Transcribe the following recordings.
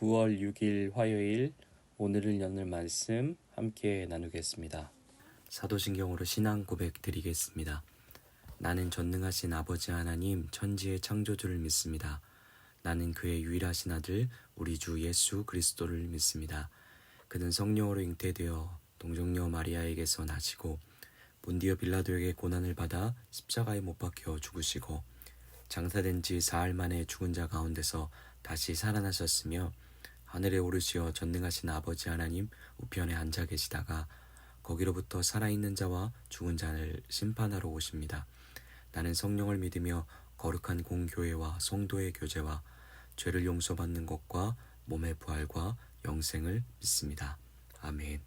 9월 6일 화요일 오늘을 여는 말씀 함께 나누겠습니다. 사도신경으로 신앙 고백 드리겠습니다. 나는 전능하신 아버지 하나님 천지의 창조주를 믿습니다. 나는 그의 유일하신 아들 우리 주 예수 그리스도를 믿습니다. 그는 성령으로 잉태되어 동정녀 마리아에게서 나시고 본디오 빌라도에게 고난을 받아 십자가에 못 박혀 죽으시고 장사된 지 사흘 만에 죽은 자 가운데서 다시 살아나셨으며 하늘에 오르시어 전능하신 아버지 하나님 우편에 앉아 계시다가 거기로부터 살아있는 자와 죽은 자를 심판하러 오십니다. 나는 성령을 믿으며 거룩한 공교회와 성도의 교제와 죄를 용서받는 것과 몸의 부활과 영생을 믿습니다. 아멘.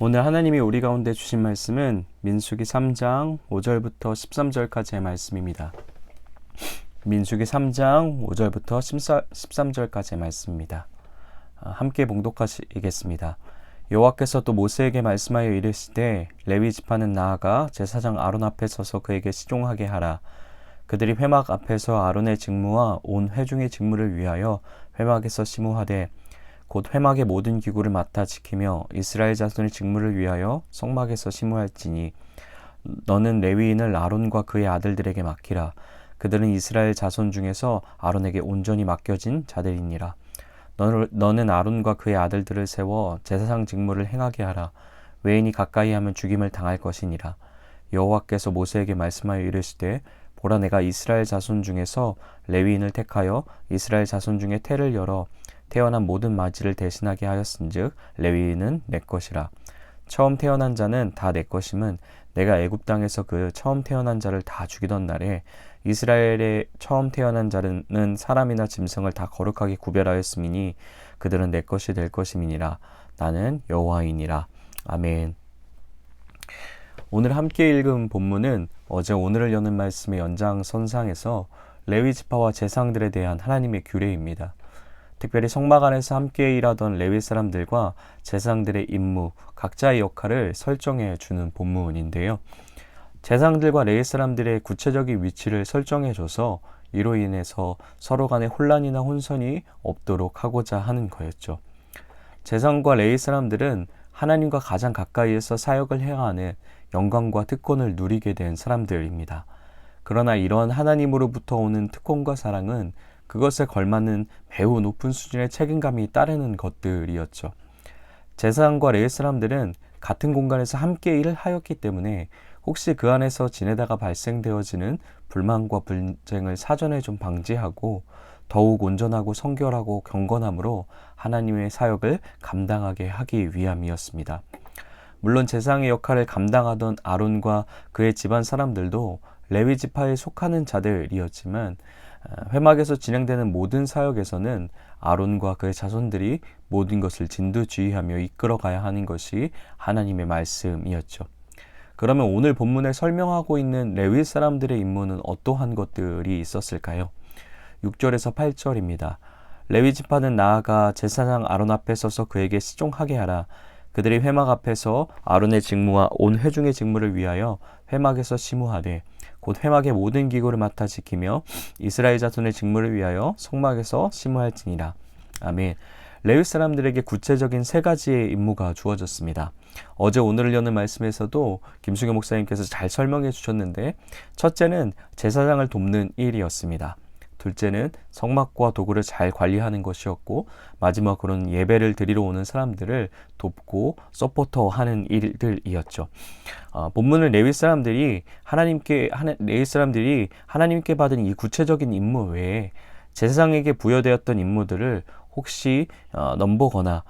오늘 하나님이 우리 가운데 주신 말씀은 민수기 3장 5절부터 13절까지의 말씀입니다. 민수기 3장 5절부터 13절까지의 말씀입니다. 함께 봉독하시겠습니다. 여호와께서 또 모세에게 말씀하여 이르시되 레위 지파는 나아가 제사장 아론 앞에 서서 그에게 시종하게 하라. 그들이 회막 앞에서 아론의 직무와 온 회중의 직무를 위하여 회막에서 시무하되 곧 회막의 모든 기구를 맡아 지키며 이스라엘 자손의 직무를 위하여 성막에서 시무할지니 너는 레위인을 아론과 그의 아들들에게 맡기라. 그들은 이스라엘 자손 중에서 아론에게 온전히 맡겨진 자들이니라. 너는 아론과 그의 아들들을 세워 제사장 직무를 행하게 하라. 외인이 가까이 하면 죽임을 당할 것이니라. 여호와께서 모세에게 말씀하여 이르시되 보라, 내가 이스라엘 자손 중에서 레위인을 택하여 이스라엘 자손 중에 태를 열어 태어난 모든 맞이를 대신하게 하였은즉 레위인은 내 것이라. 처음 태어난 자는 다 내 것임은 내가 애굽 땅에서 그 처음 태어난 자를 다 죽이던 날에 이스라엘의 처음 태어난 자는 사람이나 짐승을 다 거룩하게 구별하였음이니 그들은 내 것이 될 것임이니라. 나는 여호와이니라. 아멘. 오늘 함께 읽은 본문은 어제 오늘을 여는 말씀의 연장선상에서 레위 지파와 제사장들에 대한 하나님의 규례입니다. 특별히 성막 안에서 함께 일하던 레위 사람들과 제사장들의 임무, 각자의 역할을 설정해 주는 본문인데요. 제사장들과 레위 사람들의 구체적인 위치를 설정해줘서 이로 인해서 서로 간에 혼란이나 혼선이 없도록 하고자 하는 거였죠. 제사장과 레위 사람들은 하나님과 가장 가까이에서 사역을 해야 하는 영광과 특권을 누리게 된 사람들입니다. 그러나 이러한 하나님으로부터 오는 특권과 사랑은 그것에 걸맞는 매우 높은 수준의 책임감이 따르는 것들이었죠. 제사장과 레위 사람들은 같은 공간에서 함께 일을 하였기 때문에 혹시 그 안에서 지내다가 발생되어지는 불만과 분쟁을 사전에 좀 방지하고 더욱 온전하고 성결하고 경건함으로 하나님의 사역을 감당하게 하기 위함이었습니다. 물론 제사장의 역할을 감당하던 아론과 그의 집안 사람들도 레위 지파에 속하는 자들이었지만 회막에서 진행되는 모든 사역에서는 아론과 그의 자손들이 모든 것을 진두지휘하며 이끌어가야 하는 것이 하나님의 말씀이었죠. 그러면 오늘 본문에 설명하고 있는 레위 사람들의 임무는 어떠한 것들이 있었을까요? 6절에서 8절입니다. 레위 지파는 나아가 제사장 아론 앞에 서서 그에게 시종하게 하라. 그들이 회막 앞에서 아론의 직무와 온 회중의 직무를 위하여 회막에서 시무하되 곧 회막의 모든 기구를 맡아 지키며 이스라엘 자손의 직무를 위하여 성막에서 시무할지니라. 아멘. 레위 사람들에게 구체적인 세 가지의 임무가 주어졌습니다. 어제 오늘을 여는 말씀에서도 김수경 목사님께서 잘 설명해 주셨는데, 첫째는 제사장을 돕는 일이었습니다. 둘째는 성막과 도구를 잘 관리하는 것이었고, 마지막으로는 예배를 드리러 오는 사람들을 돕고 서포터하는 일들이었죠. 본문은 레위 사람들이 하나님께 받은 이 구체적인 임무 외에 제사장에게 부여되었던 임무들을 혹시 넘보거나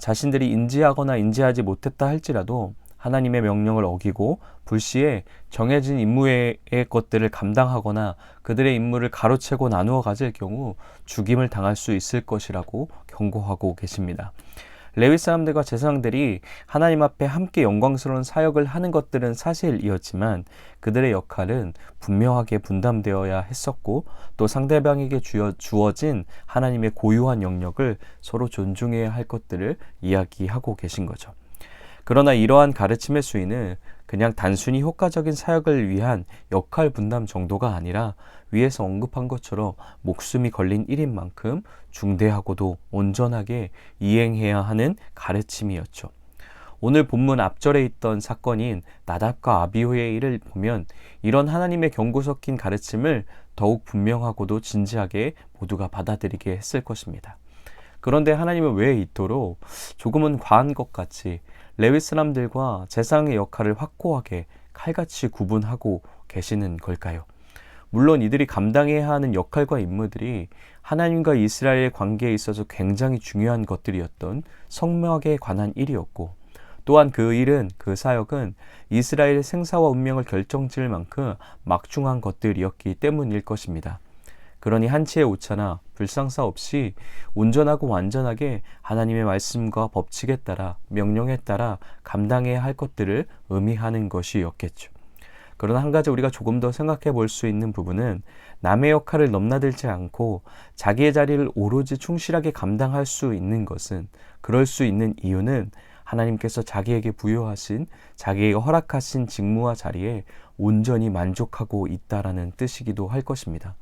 자신들이 인지하거나 인지하지 못했다 할지라도 하나님의 명령을 어기고 불시에 정해진 임무의 것들을 감당하거나 그들의 임무를 가로채고 나누어 가질 경우 죽임을 당할 수 있을 것이라고 경고하고 계십니다. 레위 사람들과 제사장들이 하나님 앞에 함께 영광스러운 사역을 하는 것들은 사실이었지만 그들의 역할은 분명하게 분담되어야 했었고 또 상대방에게 주어진 하나님의 고유한 영역을 서로 존중해야 할 것들을 이야기하고 계신 거죠. 그러나 이러한 가르침의 수위는 그냥 단순히 효과적인 사역을 위한 역할 분담 정도가 아니라 위에서 언급한 것처럼 목숨이 걸린 일인 만큼 중대하고도 온전하게 이행해야 하는 가르침이었죠. 오늘 본문 앞절에 있던 사건인 나답과 아비후의 일을 보면 이런 하나님의 경고 섞인 가르침을 더욱 분명하고도 진지하게 모두가 받아들이게 했을 것입니다. 그런데 하나님은 왜 이토록 조금은 과한 것 같이 레위 사람들과 제사장의 역할을 확고하게 칼같이 구분하고 계시는 걸까요? 물론 이들이 감당해야 하는 역할과 임무들이 하나님과 이스라엘의 관계에 있어서 굉장히 중요한 것들이었던 성막에 관한 일이었고, 또한 그 일은, 그 사역은 이스라엘의 생사와 운명을 결정지을 만큼 막중한 것들이었기 때문일 것입니다. 그러니 한치의 오차나 불상사 없이 온전하고 완전하게 하나님의 말씀과 법칙에 따라, 명령에 따라 감당해야 할 것들을 의미하는 것이었겠죠. 그러나 한 가지 우리가 조금 더 생각해 볼 수 있는 부분은 남의 역할을 넘나들지 않고 자기의 자리를 오로지 충실하게 감당할 수 있는 것은, 그럴 수 있는 이유는 하나님께서 자기에게 부여하신, 자기에게 허락하신 직무와 자리에 온전히 만족하고 있다라는 뜻이기도 할 것입니다.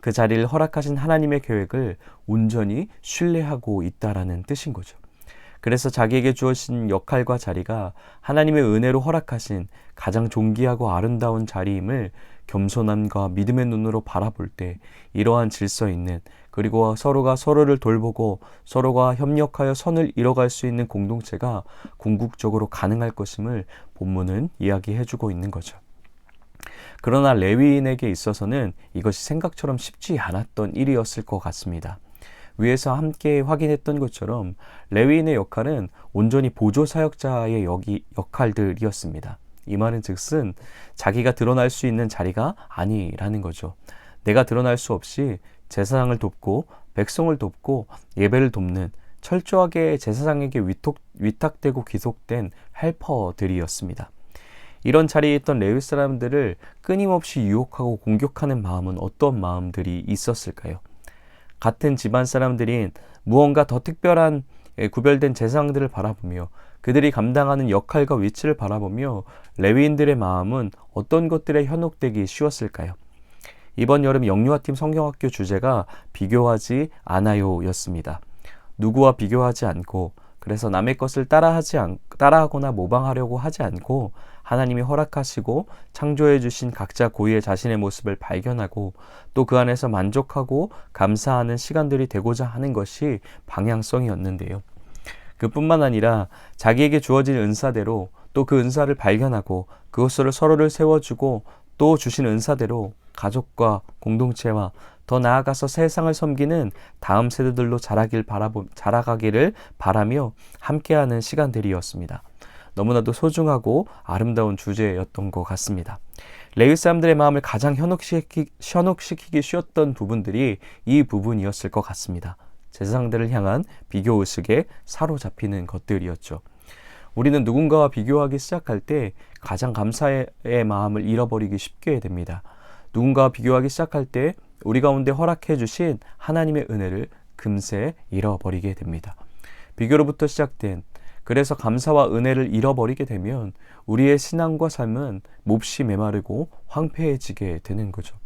그 자리를 허락하신 하나님의 계획을 온전히 신뢰하고 있다라는 뜻인 거죠. 그래서 자기에게 주어진 역할과 자리가 하나님의 은혜로 허락하신 가장 존귀하고 아름다운 자리임을 겸손함과 믿음의 눈으로 바라볼 때 이러한 질서 있는, 그리고 서로가 서로를 돌보고 서로가 협력하여 선을 이뤄갈 수 있는 공동체가 궁극적으로 가능할 것임을 본문은 이야기해주고 있는 거죠. 그러나 레위인에게 있어서는 이것이 생각처럼 쉽지 않았던 일이었을 것 같습니다. 위에서 함께 확인했던 것처럼 레위인의 역할은 온전히 보조사역자의 역할들이었습니다. 이 말은 즉슨 자기가 드러날 수 있는 자리가 아니라는 거죠. 내가 드러날 수 없이 제사장을 돕고 백성을 돕고 예배를 돕는, 철저하게 제사장에게 위탁되고 귀속된 헬퍼들이었습니다. 이런 자리에 있던 레위 사람들을 끊임없이 유혹하고 공격하는 마음은 어떤 마음들이 있었을까요? 같은 집안 사람들인 무언가 더 특별한 구별된 제사장들을 바라보며 그들이 감당하는 역할과 위치를 바라보며 레위인들의 마음은 어떤 것들에 현혹되기 쉬웠을까요? 이번 여름 영유아팀 성경학교 주제가 비교하지 않아요 였습니다. 누구와 비교하지 않고, 그래서 남의 것을 따라하거나 모방하려고 하지 않고 하나님이 허락하시고 창조해 주신 각자 고유의 자신의 모습을 발견하고 또 그 안에서 만족하고 감사하는 시간들이 되고자 하는 것이 방향성이었는데요. 그뿐만 아니라 자기에게 주어진 은사대로 또 그 은사를 발견하고 그것으로 서로를 세워주고 또 주신 은사대로 가족과 공동체와 더 나아가서 세상을 섬기는 다음 세대들로 자라가기를 바라며 함께하는 시간들이었습니다. 너무나도 소중하고 아름다운 주제였던 것 같습니다. 레위 사람들의 마음을 가장 현혹시키기 쉬웠던 부분들이 이 부분이었을 것 같습니다. 제사장들을 향한 비교의식에 사로잡히는 것들이었죠. 우리는 누군가와 비교하기 시작할 때 가장 감사의 마음을 잃어버리기 쉽게 됩니다. 누군가와 비교하기 시작할 때 우리 가운데 허락해 주신 하나님의 은혜를 금세 잃어버리게 됩니다. 비교로부터 시작된, 그래서 감사와 은혜를 잃어버리게 되면 우리의 신앙과 삶은 몹시 메마르고 황폐해지게 되는 거죠.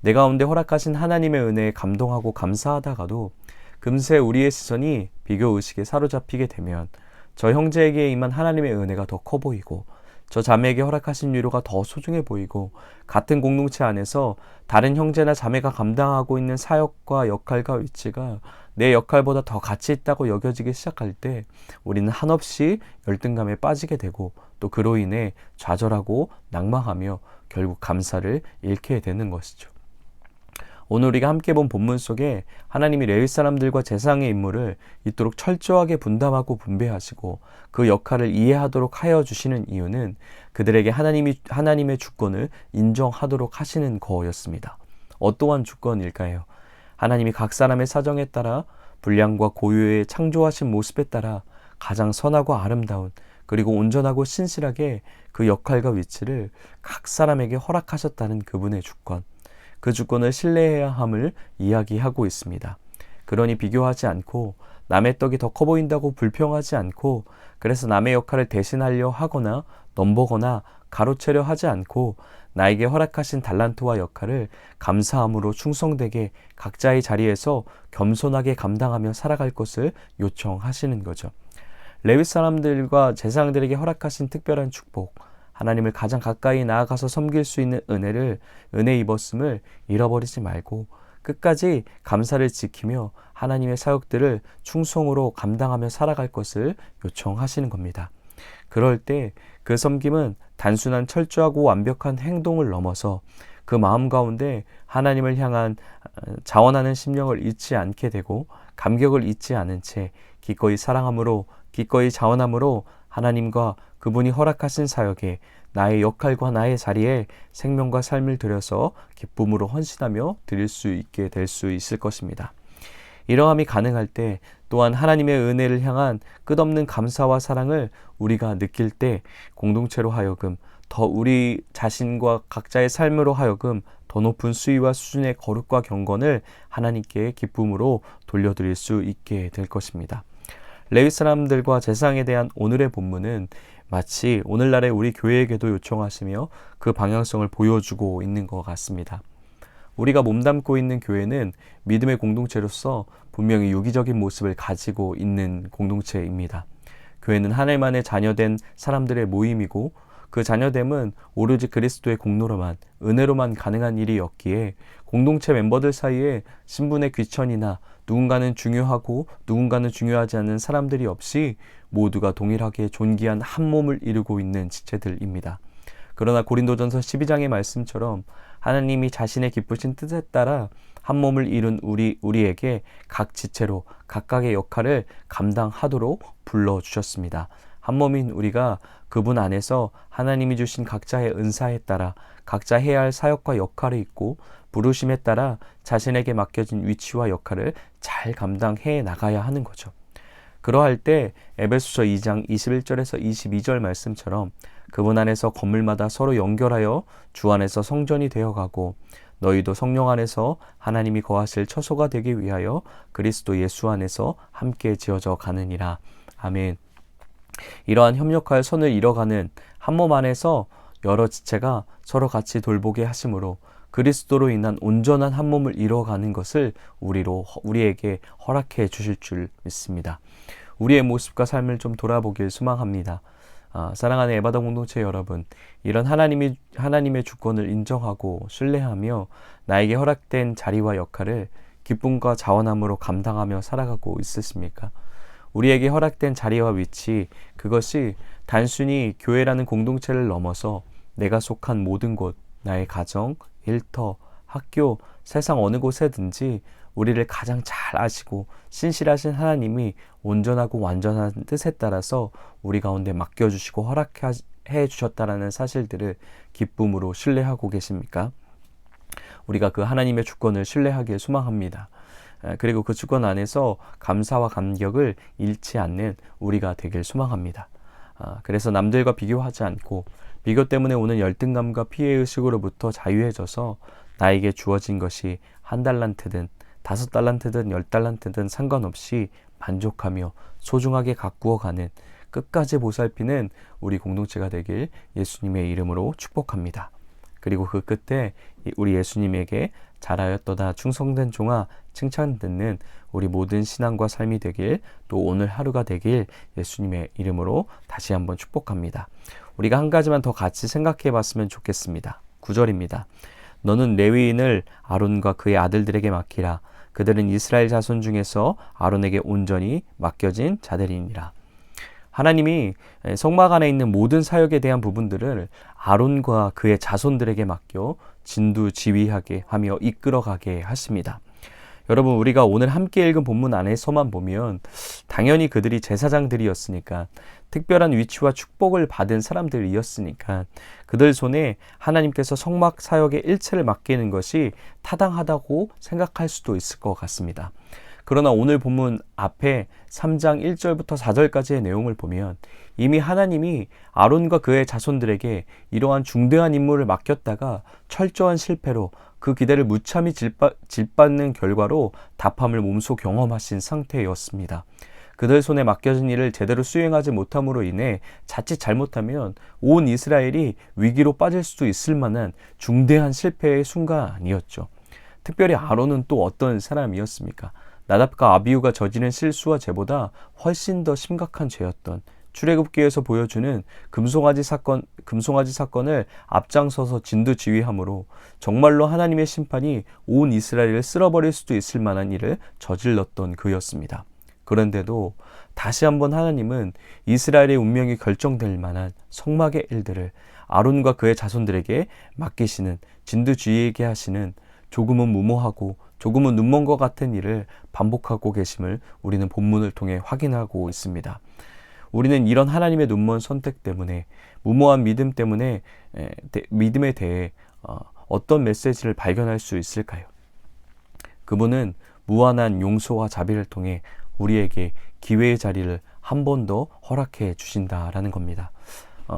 내 가운데 허락하신 하나님의 은혜에 감동하고 감사하다가도 금세 우리의 시선이 비교의식에 사로잡히게 되면 저 형제에게 임한 하나님의 은혜가 더 커 보이고 저 자매에게 허락하신 위로가 더 소중해 보이고 같은 공동체 안에서 다른 형제나 자매가 감당하고 있는 사역과 역할과 위치가 내 역할보다 더 가치 있다고 여겨지기 시작할 때 우리는 한없이 열등감에 빠지게 되고 또 그로 인해 좌절하고 낙망하며 결국 감사를 잃게 되는 것이죠. 오늘 우리가 함께 본 본문 속에 하나님이 레위 사람들과 제사장의 임무를 이토록 철저하게 분담하고 분배하시고 그 역할을 이해하도록 하여 주시는 이유는 그들에게 하나님의 주권을 인정하도록 하시는 거였습니다. 어떠한 주권일까요? 하나님이 각 사람의 사정에 따라 분량과 고유의 창조하신 모습에 따라 가장 선하고 아름다운 그리고 온전하고 신실하게 그 역할과 위치를 각 사람에게 허락하셨다는 그분의 주권, 그 주권을 신뢰해야 함을 이야기하고 있습니다. 그러니 비교하지 않고 남의 떡이 더 커 보인다고 불평하지 않고 그래서 남의 역할을 대신하려 하거나 넘보거나 가로채려 하지 않고 나에게 허락하신 달란트와 역할을 감사함으로 충성되게 각자의 자리에서 겸손하게 감당하며 살아갈 것을 요청하시는 거죠. 레위 사람들과 제사장들에게 허락하신 특별한 축복, 하나님을 가장 가까이 나아가서 섬길 수 있는 은혜 입었음을 잃어버리지 말고 끝까지 감사를 지키며 하나님의 사역들을 충성으로 감당하며 살아갈 것을 요청하시는 겁니다. 그럴 때 그 섬김은 단순한 철저하고 완벽한 행동을 넘어서 그 마음 가운데 하나님을 향한 자원하는 심령을 잊지 않게 되고 감격을 잊지 않은 채 기꺼이 사랑함으로 기꺼이 자원함으로 하나님과 그분이 허락하신 사역에 나의 역할과 나의 자리에 생명과 삶을 들여서 기쁨으로 헌신하며 드릴 수 있게 될 수 있을 것입니다. 이러함이 가능할 때 또한 하나님의 은혜를 향한 끝없는 감사와 사랑을 우리가 느낄 때 공동체로 하여금 더 우리 자신과 각자의 삶으로 하여금 더 높은 수위와 수준의 거룩과 경건을 하나님께 기쁨으로 돌려드릴 수 있게 될 것입니다. 레위 사람들과 제사장에 대한 오늘의 본문은 마치 오늘날의 우리 교회에게도 요청하시며 그 방향성을 보여주고 있는 것 같습니다. 우리가 몸담고 있는 교회는 믿음의 공동체로서 분명히 유기적인 모습을 가지고 있는 공동체입니다. 교회는 하나님만의 자녀된 사람들의 모임이고 그 자녀됨은 오로지 그리스도의 공로로만 은혜로만 가능한 일이었기에 공동체 멤버들 사이에 신분의 귀천이나 누군가는 중요하고 누군가는 중요하지 않은 사람들이 없이 모두가 동일하게 존귀한 한 몸을 이루고 있는 지체들입니다. 그러나 고린도전서 12장의 말씀처럼 하나님이 자신의 기쁘신 뜻에 따라 한 몸을 이룬 우리에게 각 지체로 각각의 역할을 감당하도록 불러주셨습니다. 한 몸인 우리가 그분 안에서 하나님이 주신 각자의 은사에 따라 각자 해야 할 사역과 역할이 있고 부르심에 따라 자신에게 맡겨진 위치와 역할을 잘 감당해 나가야 하는 거죠. 그러할 때 에베소서 2장 21절에서 22절 말씀처럼 그분 안에서 건물마다 서로 연결하여 주 안에서 성전이 되어가고 너희도 성령 안에서 하나님이 거하실 처소가 되기 위하여 그리스도 예수 안에서 함께 지어져 가느니라. 아멘. 이러한 협력하여 선을 이뤄가는 한 몸 안에서 여러 지체가 서로 같이 돌보게 하심으로 그리스도로 인한 온전한 한 몸을 이뤄가는 것을 우리에게 허락해 주실 줄 믿습니다. 우리의 모습과 삶을 좀 돌아보길 소망합니다. 사랑하는 에바더 공동체 여러분, 이런 하나님의 주권을 인정하고 신뢰하며 나에게 허락된 자리와 역할을 기쁨과 자원함으로 감당하며 살아가고 있으십니까? 우리에게 허락된 자리와 위치, 그것이 단순히 교회라는 공동체를 넘어서 내가 속한 모든 곳, 나의 가정, 일터, 학교, 세상 어느 곳에든지 우리를 가장 잘 아시고 신실하신 하나님이 온전하고 완전한 뜻에 따라서 우리 가운데 맡겨주시고 허락해 주셨다라는 사실들을 기쁨으로 신뢰하고 계십니까? 우리가 그 하나님의 주권을 신뢰하기를 소망합니다. 그리고 그 주권 안에서 감사와 감격을 잃지 않는 우리가 되길 소망합니다. 그래서 남들과 비교하지 않고 비교 때문에 오는 열등감과 피해의식으로부터 자유해져서 나에게 주어진 것이 1달란트든 5달란트든 10달란트든 상관없이 만족하며 소중하게 가꾸어가는 끝까지 보살피는 우리 공동체가 되길 예수님의 이름으로 축복합니다. 그리고 그 끝에 우리 예수님에게 잘하였도다 충성된 종아 칭찬 듣는 우리 모든 신앙과 삶이 되길, 또 오늘 하루가 되길 예수님의 이름으로 다시 한번 축복합니다. 우리가 한 가지만 더 같이 생각해 봤으면 좋겠습니다. 9절입니다. 너는 레위인을 아론과 그의 아들들에게 맡기라. 그들은 이스라엘 자손 중에서 아론에게 온전히 맡겨진 자들이니라. 하나님이 성막 안에 있는 모든 사역에 대한 부분들을 아론과 그의 자손들에게 맡겨 진두지휘하게 하며 이끌어가게 하십니다. 여러분, 우리가 오늘 함께 읽은 본문 안에서만 보면 당연히 그들이 제사장들이었으니까, 특별한 위치와 축복을 받은 사람들이었으니까 그들 손에 하나님께서 성막 사역의 일체를 맡기는 것이 타당하다고 생각할 수도 있을 것 같습니다. 그러나 오늘 본문 앞에 3장 1절부터 4절까지의 내용을 보면 이미 하나님이 아론과 그의 자손들에게 이러한 중대한 임무를 맡겼다가 철저한 실패로 그 기대를 무참히 짓밟는 결과로 답함을 몸소 경험하신 상태였습니다. 그들 손에 맡겨진 일을 제대로 수행하지 못함으로 인해 자칫 잘못하면 온 이스라엘이 위기로 빠질 수도 있을 만한 중대한 실패의 순간이었죠. 특별히 아론은 또 어떤 사람이었습니까? 나답과 아비후가 저지른 실수와 죄보다 훨씬 더 심각한 죄였던 출애굽기에서 보여주는 금송아지 사건을 앞장서서 진두지휘함으로 정말로 하나님의 심판이 온 이스라엘을 쓸어버릴 수도 있을 만한 일을 저질렀던 그였습니다. 그런데도 다시 한번 하나님은 이스라엘의 운명이 결정될 만한 성막의 일들을 아론과 그의 자손들에게 맡기시는, 진두지휘에게 하시는, 조금은 무모하고 조금은 눈먼 것 같은 일을 반복하고 계심을 우리는 본문을 통해 확인하고 있습니다. 우리는 이런 하나님의 눈먼 선택 때문에, 무모한 믿음에 대해 어떤 메시지를 발견할 수 있을까요? 그분은 무한한 용서와 자비를 통해 우리에게 기회의 자리를 한 번 더 허락해 주신다라는 겁니다.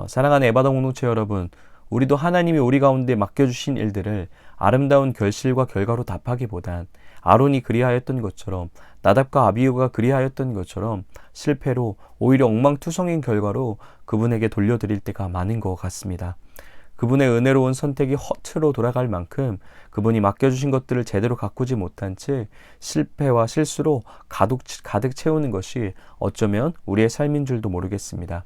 사랑하는 에바다 공동체 여러분, 우리도 하나님이 우리 가운데 맡겨주신 일들을 아름다운 결실과 결과로 답하기보단 아론이 그리하였던 것처럼, 나답과 아비후가 그리하였던 것처럼 실패로 오히려 엉망투성인 결과로 그분에게 돌려드릴 때가 많은 것 같습니다. 그분의 은혜로운 선택이 허투루 돌아갈 만큼 그분이 맡겨주신 것들을 제대로 가꾸지 못한 채 실패와 실수로 가득 채우는 것이 어쩌면 우리의 삶인 줄도 모르겠습니다.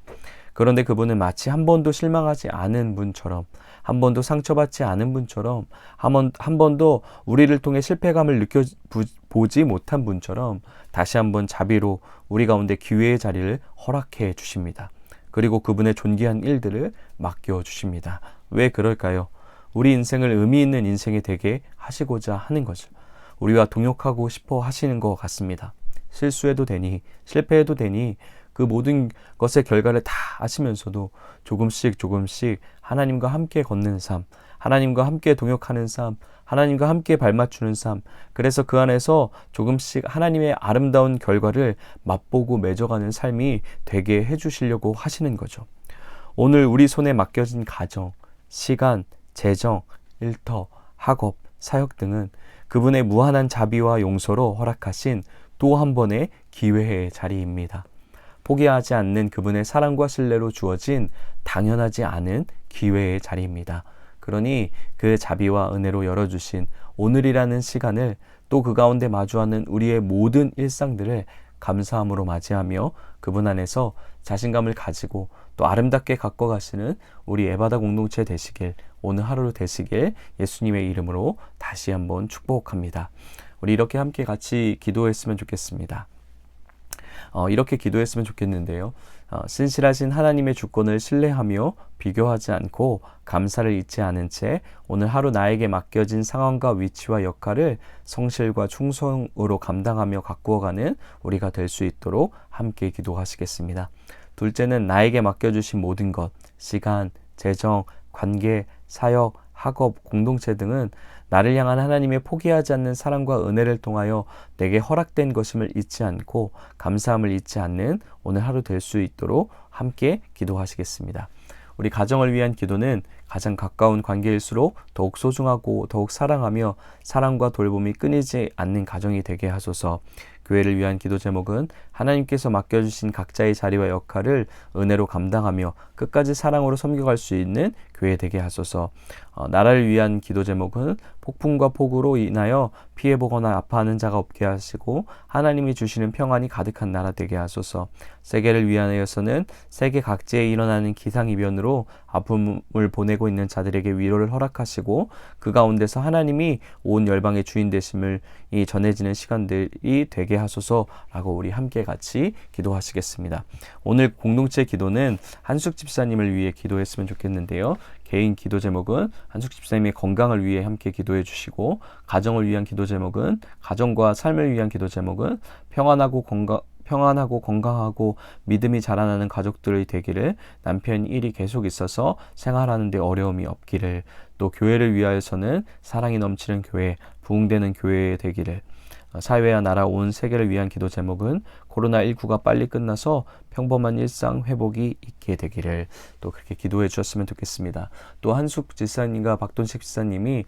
그런데 그분은 마치 한 번도 실망하지 않은 분처럼, 한 번도 상처받지 않은 분처럼, 한 번도 우리를 통해 실패감을 보지 못한 분처럼 다시 한번 자비로 우리 가운데 기회의 자리를 허락해 주십니다. 그리고 그분의 존귀한 일들을 맡겨주십니다. 왜 그럴까요? 우리 인생을 의미 있는 인생이 되게 하시고자 하는 거죠. 우리와 동역하고 싶어 하시는 것 같습니다. 실수해도 되니, 실패해도 되니, 그 모든 것의 결과를 다 아시면서도 조금씩 하나님과 함께 걷는 삶, 하나님과 함께 동역하는 삶, 하나님과 함께 발맞추는 삶, 그래서 그 안에서 조금씩 하나님의 아름다운 결과를 맛보고 맺어가는 삶이 되게 해주시려고 하시는 거죠. 오늘 우리 손에 맡겨진 가정, 시간, 재정, 일터, 학업, 사역 등은 그분의 무한한 자비와 용서로 허락하신 또 한 번의 기회의 자리입니다. 포기하지 않는 그분의 사랑과 신뢰로 주어진 당연하지 않은 기회의 자리입니다. 그러니 그 자비와 은혜로 열어주신 오늘이라는 시간을, 또 그 가운데 마주하는 우리의 모든 일상들을 감사함으로 맞이하며 그분 안에서 자신감을 가지고 또 아름답게 가꿔가시는 우리 에바다 공동체 되시길, 오늘 하루 되시길 예수님의 이름으로 다시 한번 축복합니다. 우리 이렇게 함께 같이 기도했으면 좋겠습니다. 이렇게 기도했으면 좋겠는데요. 신실하신 하나님의 주권을 신뢰하며 비교하지 않고 감사를 잊지 않은 채 오늘 하루 나에게 맡겨진 상황과 위치와 역할을 성실과 충성으로 감당하며 가꾸어가는 우리가 될 수 있도록 함께 기도하시겠습니다. 둘째는 나에게 맡겨주신 모든 것, 시간, 재정, 관계, 사역, 학업, 공동체 등은 나를 향한 하나님의 포기하지 않는 사랑과 은혜를 통하여 내게 허락된 것임을 잊지 않고 감사함을 잊지 않는 오늘 하루 될 수 있도록 함께 기도하시겠습니다. 우리 가정을 위한 기도는 가장 가까운 관계일수록 더욱 소중하고 더욱 사랑하며 사랑과 돌봄이 끊이지 않는 가정이 되게 하소서. 교회를 위한 기도 제목은 하나님께서 맡겨주신 각자의 자리와 역할을 은혜로 감당하며 끝까지 사랑으로 섬겨갈 수 있는 교회 되게 하소서. 나라를 위한 기도 제목은 폭풍과 폭우로 인하여 피해보거나 아파하는 자가 없게 하시고 하나님이 주시는 평안이 가득한 나라 되게 하소서. 세계를 위하여서는 세계 각지에 일어나는 기상이변으로 아픔을 보내고 있는 자들에게 위로를 허락하시고 그 가운데서 하나님이 온 열방의 주인 되심을 전해지는 시간들이 되게 하소서라고 우리 함께 같이 기도하시겠습니다. 오늘 공동체 기도는 한숙 집사님을 위해 기도했으면 좋겠는데요. 개인 기도 제목은 한숙 집사님의 건강을 위해 함께 기도해 주시고, 가정을 위한 기도 제목은, 가정과 삶을 위한 기도 제목은 평안하고 건강하고 믿음이 자라나는 가족들의 되기를, 남편 일이 계속 있어서 생활하는 데 어려움이 없기를, 또 교회를 위하여서는 사랑이 넘치는 교회, 부흥되는 교회 되기를, 사회와 나라 온 세계를 위한 기도 제목은 코로나19가 빨리 끝나서 평범한 일상 회복이 있게 되기를, 또 그렇게 기도해 주셨으면 좋겠습니다. 또 한숙 지사님과 박돈식 지사님이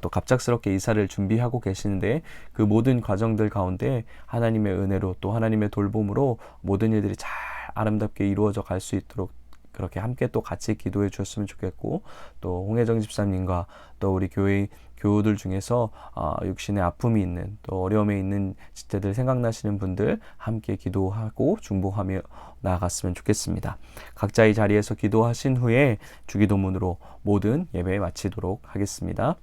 또 갑작스럽게 이사를 준비하고 계시는데 그 모든 과정들 가운데 하나님의 은혜로 또 하나님의 돌봄으로 모든 일들이 잘 아름답게 이루어져 갈 수 있도록 그렇게 함께 또 같이 기도해 주셨으면 좋겠고, 또 홍혜정 집사님과 또 우리 교회 교우들 중에서 육신의 아픔이 있는 또 어려움에 있는 지체들 생각나시는 분들 함께 기도하고 중보하며 나아갔으면 좋겠습니다. 각자의 자리에서 기도하신 후에 주기도문으로 모든 예배 마치도록 하겠습니다.